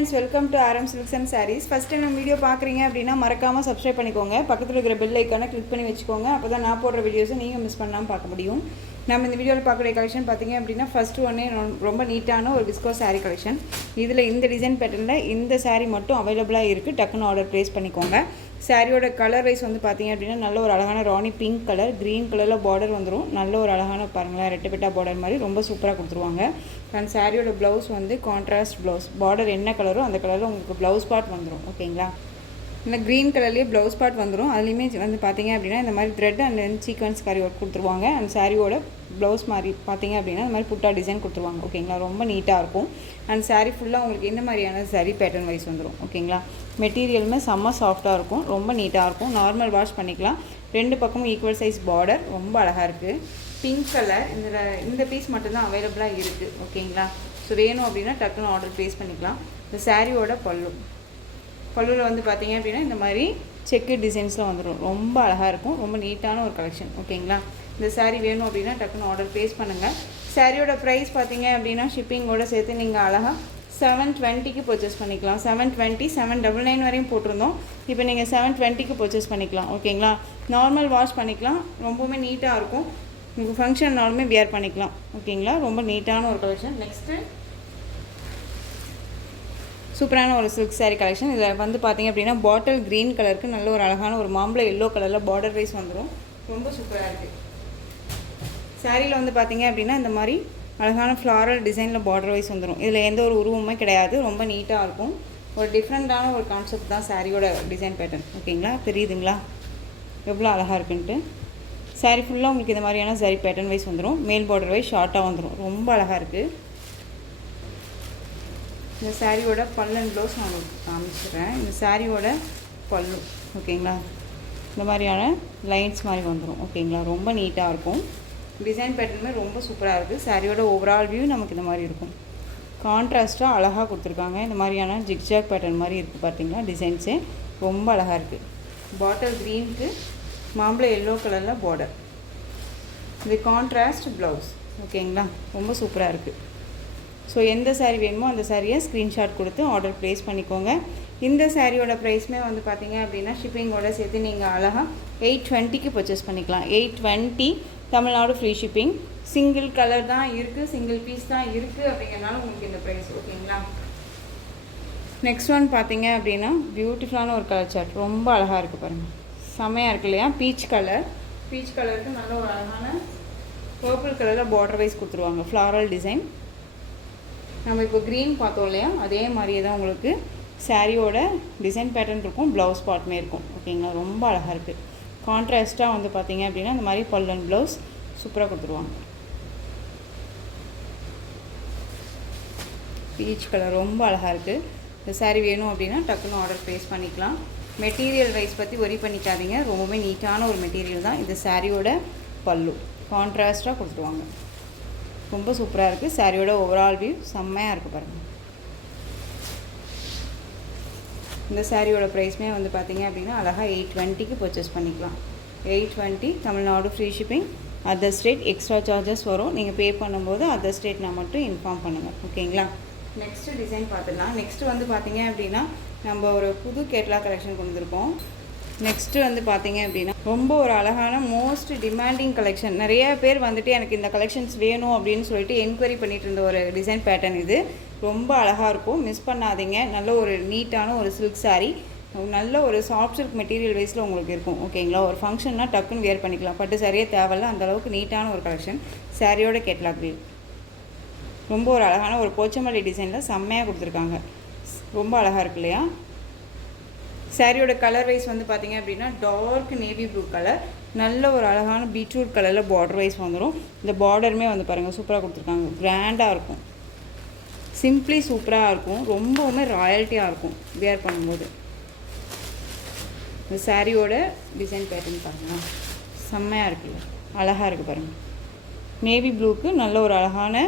friends, welcome to RM Silks and Sarees. First time நம்ம video பார்க்குறீங்க அப்படின்னா மறக்காமல் சப்ஸ்கிரைப் பண்ணிக்கோங்க. பக்கத்தில் இருக்கிற பெல் ஐக்கானை கிளிக் பண்ணி வச்சுக்கோங்க. அப்போ தான் நான் போடுற வீடியோஸை நீங்கள் மிஸ் பண்ணாமல் பார்க்க முடியும். நம்ம இந்த வீடியோவில் பார்க்குற கலெக்ஷன் பார்த்தீங்க அப்படின்னா ஃபஸ்ட்டு ஒன்றே ரொம்ப நீட்டான ஒரு விஸ்கோ சாரீ கலெக்ஷன். இதில் இந்த டிசைன் பேட்டர்னில் இந்த சாரீ மட்டும் அவைலபிளாக இருக்குது. டக்குன்னு ஆர்டர் ப்ளேஸ் பண்ணிக்கோங்க. சாரியோட கலர் வைஸ் வந்து பார்த்தீங்க அப்படின்னா நல்ல ஒரு அழகான ராணி பிங்க் கலர், க்ரீன் கலரில் பார்டர் வந்துடும். நல்ல ஒரு அழகான பாருங்களேன் ரெட்டப்பெட்டா பார்டர் மாதிரி ரொம்ப சூப்பராக கொடுத்துருவாங்க. அண்ட் சாரியோட ப்ளவுஸ் வந்து கான்ட்ராஸ்ட் ப்ளவுஸ், பார்டர் என்ன கலரோ அந்த கலரில் உங்களுக்கு ப்ளவுஸ் பார்ட் வந்துடும். ஓகேங்களா, இந்த க்ரீன் கலர்லேயே ப்ளவுஸ் பார்ட் வந்துடும். அதுலேயுமே வந்து பார்த்தீங்க அப்படின்னா இந்த மாதிரி த்ரெட் அண்ட் சீக்வன்ஸ் கறி ஒர்க் கொடுத்துருவாங்க. அண்ட் சாரியோட ப்ளவுஸ் மாதிரி பார்த்தீங்க அப்படின்னா இந்த மாதிரி புட்டா டிசைன் கொடுத்துருவாங்க. ஓகேங்களா, ரொம்ப நீட்டாக இருக்கும். அண்ட் சாரீ ஃபுல்லாக உங்களுக்கு என்ன மாதிரியான சாரீ பேட்டர்ன் வைஸ் வந்துடும். ஓகேங்களா, மெட்டீரியலுமே செம்ம சாஃப்டாக இருக்கும், ரொம்ப நீட்டாக இருக்கும். நார்மல் வாஷ் பண்ணிக்கலாம். ரெண்டு பக்கமும் ஈக்குவல் சைஸ் பார்டர், ரொம்ப அழகாக இருக்குது. பிங்க் கலர் இந்த பீஸ் மட்டும்தான் அவைலபிளாக இருக்குது. ஓகேங்களா, ஸோ வேணும் அப்படின்னா டக்குன்னு ஆர்டர் ப்ளேஸ் பண்ணிக்கலாம். இந்த சாரியோட பல்லுவில் வந்து பார்த்தீங்க அப்படின்னா இந்த மாதிரி செக்கு டிசைன்ஸில் வந்துடும். ரொம்ப அழகாக இருக்கும், ரொம்ப நீட்டான ஒரு கலெக்ஷன். ஓகேங்களா, இந்த சாரீ வேணும் அப்படின்னா டக்குன்னு ஆர்டர் ப்ளேஸ் பண்ணுங்கள். சாரியோட ப்ரைஸ் பார்த்தீங்க அப்படின்னா ஷிப்பிங்கோடு சேர்த்து நீங்கள் அழகாக 720க்கு பர்ச்சேஸ் பண்ணிக்கலாம். 720, 799 வரையும் போட்டிருந்தோம். இப்போ நீங்கள் 720க்கு பர்ச்சேஸ் பண்ணிக்கலாம். ஓகேங்களா, நார்மல் வாஷ் பண்ணிக்கலாம். ரொம்பவுமே நீட்டாக இருக்கும். உங்களுக்கு ஃபங்க்ஷன்னாலுமே வியர் பண்ணிக்கலாம். ஓகேங்களா, ரொம்ப நீட்டான ஒரு கலெக்ஷன். நெக்ஸ்ட்டு சூப்பரான ஒரு சில்க் சாரீ கலெக்ஷன். இதில் வந்து பார்த்திங்க அப்படின்னா பாட்டில் க்ரீன் கலருக்கு நல்ல ஒரு அழகான ஒரு மாம்பழ எல்லோ கலரில் பார்டர் வைஸ் வந்துடும். ரொம்ப சூப்பராக இருக்குது. சாரியில் வந்து பார்த்திங்க அப்படின்னா இந்த மாதிரி அழகான ஃப்ளாரல் டிசைனில் பார்டர் வைஸ் வந்துடும். இதில் எந்த ஒரு உருவமே கிடையாது, ரொம்ப நீட்டாக இருக்கும். ஒரு டிஃப்ரெண்ட்டான ஒரு கான்செப்ட் தான் சாரியோட டிசைன் பேட்டர்ன். ஓகேங்களா, தெரியுதுங்களா எவ்வளோ அழகாக இருக்குன்ட்டு. சாரீ ஃபுல்லாக உங்களுக்கு இந்த மாதிரியான சாரீ பேட்டர்ன் வைஸ் வந்துடும். மேல் பார்டர் வைஸ் ஷார்ட்டாக வந்துடும். ரொம்ப அழகாக இருக்குது. இந்த சாரியோட பல்லு அண்ட் ப்ளவுஸ் நான் உங்களுக்கு காமிச்சிடுறேன். இந்த சாரியோட பல்லு ஓகேங்களா, இந்த மாதிரியான லைன்ஸ் மாதிரி வந்துடும். ஓகேங்களா, ரொம்ப நீட்டாக இருக்கும். டிசைன் பேட்டர்னுமே ரொம்ப சூப்பராக இருக்குது. சாரியோட ஓவரால் வியூ நமக்கு இந்த மாதிரி இருக்கும். கான்ட்ராஸ்ட்டாக அழகாக கொடுத்துருக்காங்க. இந்த மாதிரியான ஜிக்ஜாக் பேட்டர்ன் மாதிரி இருக்குது பார்த்தீங்களா, டிசைன்ஸே ரொம்ப அழகாக இருக்குது. பாட்டில் க்ரீனுக்கு மாம்பழ எல்லோ கலரில் பார்டர், இது கான்ட்ராஸ்ட் ப்ளவுஸ். ஓகேங்களா, ரொம்ப சூப்பராக இருக்குது. ஸோ எந்த சாரீ வேணுமோ அந்த சாரியை ஸ்க்ரீன்ஷாட் கொடுத்து ஆர்டர் ப்ளேஸ் பண்ணிக்கோங்க. இந்த சாரியோட ப்ரைஸுமே வந்து பார்த்தீங்க அப்படின்னா ஷிப்பிங்கோட சேர்த்து நீங்கள் அழகாக 820க்கு பர்ச்சேஸ் பண்ணிக்கலாம். 820 Tamil Nadu free shipping. Single colour தான் இருக்குது, சிங்கிள் பீஸ் தான் இருக்குது அப்படிங்கிறனால உங்களுக்கு இந்த ப்ரைஸ். ஓகேங்களா, நெக்ஸ்ட் ஒன் பார்த்தீங்க அப்படின்னா பியூட்டிஃபுல்லான ஒரு கலர் சார்ட், ரொம்ப அழகாக இருக்குது பாருங்கள், செம்மையாக இருக்குது இல்லையா. பீச் கலருக்கு நல்ல ஒரு அழகான பர்பிள் கலரில் பார்டர் வைஸ் கொடுத்துருவாங்க. Floral design. நம்ம இப்போ க்ரீன் பார்த்தோம் இல்லையா, அதே மாதிரியே தான் உங்களுக்கு சாரியோட டிசைன் பேட்டர்ன் இருக்கும், ப்ளவுஸ் பார்ட்டுமே இருக்கும். ஓகேங்களா, ரொம்ப அழகாக இருக்குது. கான்ட்ராஸ்ட்டாக வந்து பார்த்தீங்க அப்படின்னா இந்த மாதிரி பல்லு அண்ட் ப்ளவுஸ் சூப்பராக கொடுத்துருவாங்க. பீச் கலர் ரொம்ப அழகாக இருக்குது. இந்த சாரீ வேணும் அப்படின்னா டக்குன்னு ஆர்டர் ப்ளேஸ் பண்ணிக்கலாம். மெட்டீரியல் வைஸ் பற்றி ஒரி பண்ணிக்காதீங்க, ரொம்பவே நீட்டான ஒரு மெட்டீரியல் தான். இந்த சாரியோட பல்லு கான்ட்ராஸ்ட்டாக கொடுத்துருவாங்க. ரொம்ப சூப்பராக இருக்குது. சாரியோட ஓவரால் வியூ செம்மையாக இருக்குது பாருங்கள். இந்த சாரியோட ப்ரைஸ்மே வந்து பார்த்தீங்க அப்படின்னா அழகாக 820க்கு பர்ச்சேஸ் பண்ணிக்கலாம். 820 Tamil Nadu free shipping. Other state extra charges வரும். நீங்கள் பே பண்ணும்போது அதர் ஸ்டேட்னா மட்டும் இன்ஃபார்ம் பண்ணுங்கள். ஓகேங்களா, நெக்ஸ்ட்டு டிசைன் பார்த்துக்கலாம். நெக்ஸ்ட்டு வந்து பார்த்தீங்க அப்படின்னா நம்ம ஒரு புது கேட்லாக் கலெக்ஷன் கொண்டு வந்திருக்கோம். நெக்ஸ்ட்டு வந்து பார்த்தீங்க அப்படின்னா ரொம்ப ஒரு அழகான மோஸ்ட் டிமாண்டிங் கலெக்ஷன். நிறைய பேர் வந்துட்டு எனக்கு இந்த கலெக்ஷன்ஸ் வேணும் அப்படின்னு சொல்லிட்டு என்கொயரி பண்ணிகிட்டு இருந்த ஒரு டிசைன் பேட்டர்ன். இது ரொம்ப அழகாக இருக்கும், மிஸ் பண்ணாதீங்க. நல்ல ஒரு நீட்டான ஒரு சில்க் சாரீ, நல்ல ஒரு சாஃப்ட் சில்க் மெட்டீரியல் வைஸில் உங்களுக்கு இருக்கும். ஓகேங்களா, ஒரு ஃபங்க்ஷன்னா டக்குன்னு வியர் பண்ணிக்கலாம். பட்டு சாரியே தேவையில்ல, அந்தளவுக்கு நீட்டான ஒரு கலெக்ஷன். சாரியோட கேட்லாக் வியூ ரொம்ப ஒரு அழகான ஒரு போச்சமல்லி டிசைனில் செம்மையாக கொடுத்துருக்காங்க. ரொம்ப அழகாக இருக்கு இல்லையா. சாரியோட கலர் வைஸ் வந்து பார்த்தீங்க அப்படின்னா டார்க் நேவி ப்ளூ கலர், நல்ல ஒரு அழகான பீட்ரூட் கலரில் பார்டர் வைஸ் வந்துடும். இந்த பார்டருமே வந்து பாருங்கள் சூப்பராக கொடுத்துருக்காங்க. கிராண்டாக இருக்கும், சிம்பிளி சூப்பராக இருக்கும், ரொம்பவுமே ராயல்ட்டியாக இருக்கும் வியர் பண்ணும்போது. இந்த சாரியோட டிசைன் பேட்டர்ன் பாருங்கள் செம்மையாக இருக்குல்ல, அழகாக இருக்குது பாருங்கள். நேவி ப்ளூக்கு நல்ல ஒரு அழகான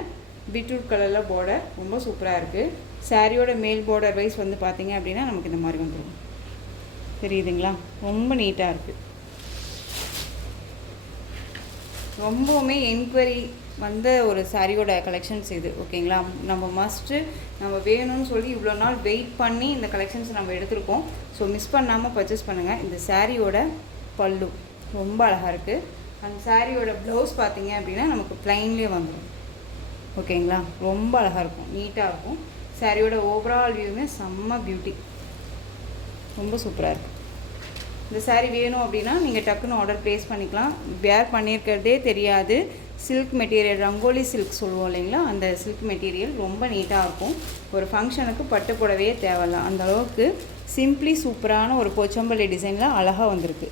பீட்ரூட் கலரில் பார்டர், ரொம்ப சூப்பராக இருக்குது. சாரியோட மேல் பார்டர் வைஸ் வந்து பார்த்தீங்க அப்படின்னா நமக்கு இந்த மாதிரி வந்துடும். தெரியுதுங்களா, ரொம்ப நீட்டாக இருக்குது. ரொம்பவுமே என்கொயரி வந்த ஒரு சாரியோட கலெக்ஷன்ஸ் இது. ஓகேங்களா, நம்ம மஸ்ட்டு நம்ம வேணும்னு சொல்லி இவ்வளோ நாள் வெயிட் பண்ணி இந்த கலெக்ஷன்ஸ் நம்ம எடுத்திருக்கோம். ஸோ மிஸ் பண்ணாமல் பர்ச்சேஸ் பண்ணுங்கள். இந்த சாரியோட பல்லு ரொம்ப அழகாக இருக்குது. அந்த சாரியோட ப்ளவுஸ் பார்த்தீங்க அப்படின்னா நமக்கு ப்ளைன்லேயே வந்துடும். ஓகேங்களா, ரொம்ப அழகாக இருக்கும், நீட்டாக இருக்கும். சாரியோட ஓவரால் வியூவுமே செம்ம பியூட்டி, ரொம்ப சூப்பராக இருக்குது. இந்த சாரீ வேணும் அப்படின்னா நீங்கள் டக்குன்னு ஆர்டர் ப்ளேஸ் பண்ணிக்கலாம். வேர் பண்ணியிருக்கிறதே தெரியாது. சில்க் மெட்டீரியல், ரங்கோலி சில்க் சொல்லுவோம் இல்லைங்களா, அந்த சில்க் மெட்டீரியல் ரொம்ப நீட்டாக இருக்கும். ஒரு ஃபங்க்ஷனுக்கு பட்டு புடவையே தேவையில்ல, அந்தளவுக்கு சிம்பிளி சூப்பரான ஒரு போச்சம்பள்ளி டிசைனில் அழகாக வந்திருக்கு.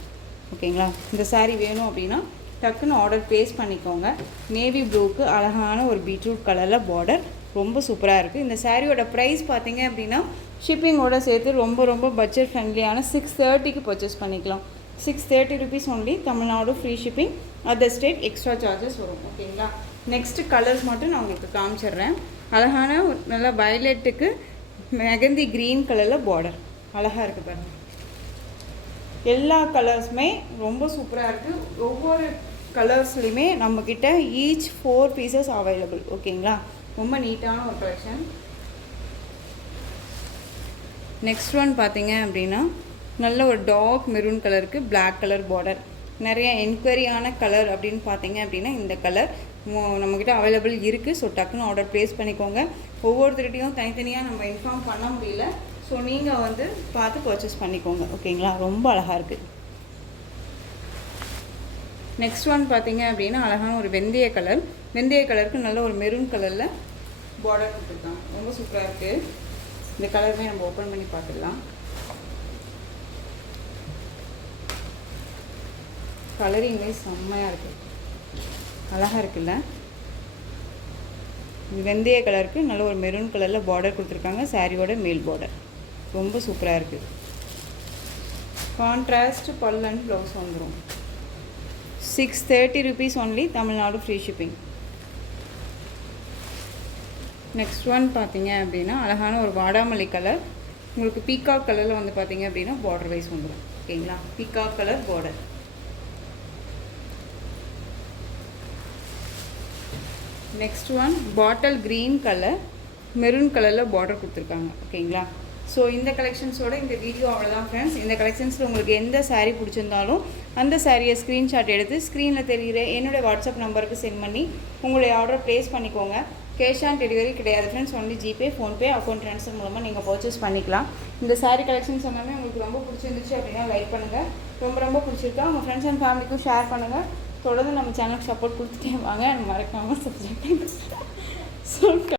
ஓகேங்களா, இந்த சாரீ வேணும் அப்படின்னா டக்குன்னு ஆர்டர் ப்ளேஸ் பண்ணிக்கோங்க. நேவி ப்ளூவுக்கு அழகான ஒரு பீட்ரூட் கலரில் பார்டர், ரொம்ப சூப்பராக இருக்குது. இந்த சாரியோட ப்ரைஸ் பார்த்தீங்க அப்படின்னா ஷிப்பிங்கோடு சேர்த்து ரொம்ப ரொம்ப பட்ஜெட் ஃப்ரெண்ட்லியான 630க்கு பர்ச்சேஸ் பண்ணிக்கலாம். 630 rupees only. Tamil Nadu free shipping, other state extra charges வரும். ஓகேங்களா, நெக்ஸ்ட்டு கலர்ஸ் மட்டும் நான் உங்களுக்கு காமிச்சிடுறேன். அழகான நல்லா வயலட்டுக்கு மெகந்தி க்ரீன் கலரில் பார்டர் அழகாக இருக்குது பாருங்கள். எல்லா கலர்ஸுமே ரொம்ப சூப்பராக இருக்குது. ஒவ்வொரு கலர்ஸ்லையுமே நம்மக்கிட்ட ஈச் 4 pieces அவைலபிள். ஓகேங்களா, ரொம்ப நீட்டான ஒரு கலெக்ஷன். நெக்ஸ்ட் ஒன் பார்த்தீங்க அப்படின்னா நல்ல ஒரு டார்க் மெரூன் கலருக்கு பிளாக் கலர் பார்டர். நிறைய என்கொயரியான கலர் அப்படின்னு பார்த்தீங்க அப்படின்னா இந்த கலர் நம்மக்கிட்ட அவைலபிள் இருக்குது. ஸோ டக்குன்னு ஆர்டர் ப்ளேஸ் பண்ணிக்கோங்க. ஒவ்வொருத்தருகிட்டையும் தனித்தனியாக நம்ம இன்ஃபார்ம் பண்ண முடியல. ஸோ நீங்கள் வந்து பார்த்து பர்ச்சேஸ் பண்ணிக்கோங்க. ஓகேங்களா, ரொம்ப அழகாக இருக்குது. நெக்ஸ்ட் ஒன் பார்த்தீங்க அப்படின்னா அழகான ஒரு வெந்தய கலர். வெந்தய கலருக்கு நல்ல ஒரு மெரூன் கலரில் பார்டர் கொடுத்துருக்காங்க, ரொம்ப சூப்பராக இருக்குது. இந்த கலருமே நம்ம ஓப்பன் பண்ணி பார்த்துடலாம். கலரிங்கே செம்மையாக இருக்குது, அழகாக இருக்குல்ல. வெந்தய கலருக்கு நல்ல ஒரு மெரூன் கலரில் பார்டர் கொடுத்துருக்காங்க. சாரியோட மேல் பார்டர் ரொம்ப சூப்பராக இருக்குது. கான்ட்ராஸ்ட் பல் அண்ட் ப்ளவுஸ் வந்துடும். 630 rupees only. Tamil Nadu free shipping. Next one பார்த்தீங்க அப்படின்னா அழகான ஒரு வாடாமல்லி கலர். உங்களுக்கு பீகாக் கலரில் வந்து பார்த்தீங்க அப்படின்னா பார்டர் வைஸ் வந்துடும். ஓகேங்களா, peacock colour border. Next one bottle green colour, maroon கலரில் பார்டர் கொடுத்துருக்காங்க. ஓகேங்களா, ஸோ இந்த கலெக்ஷன்ஸோட இந்த வீடியோ அவ்வளோதான் ஃப்ரெண்ட்ஸ். இந்த கலெக்ஷன்ஸில் உங்களுக்கு எந்த சாரீ பிடிச்சிருந்தாலும் அந்த சாரியை ஸ்க்ரீன்ஷாட் எடுத்து ஸ்க்ரீனில் தெரிகிற என்னுடைய வாட்ஸ்அப் நம்பருக்கு சென்ட் பண்ணி உங்களுடைய ஆர்டர் ப்ளேஸ் பண்ணிக்கோங்க. கேஷ் ஆன் டெலிவரி கிடையாது friends, only GPay, PhonePe, account transfer மூலமாக நீங்கள் பர்ச்சேஸ் பண்ணிக்கலாம். இந்த சாரீ கலெக்ஷன்ஸ் எல்லாமே உங்களுக்கு ரொம்ப பிடிச்சிருந்துச்சு அப்படின்னா லைக் பண்ணுங்கள். ரொம்ப ரொம்ப பிடிச்சிருக்கா உங்கள் ஃப்ரெண்ட்ஸ் அண்ட் ஃபேமிலிக்கும் ஷேர் பண்ணுங்கள். தொடர்ந்து நம்ம சேனலுக்கு சப்போர்ட் கொடுத்துட்டே வாங்க. மறக்காமல் சப்ஸ்கிரைப் பண்ணுங்கள்.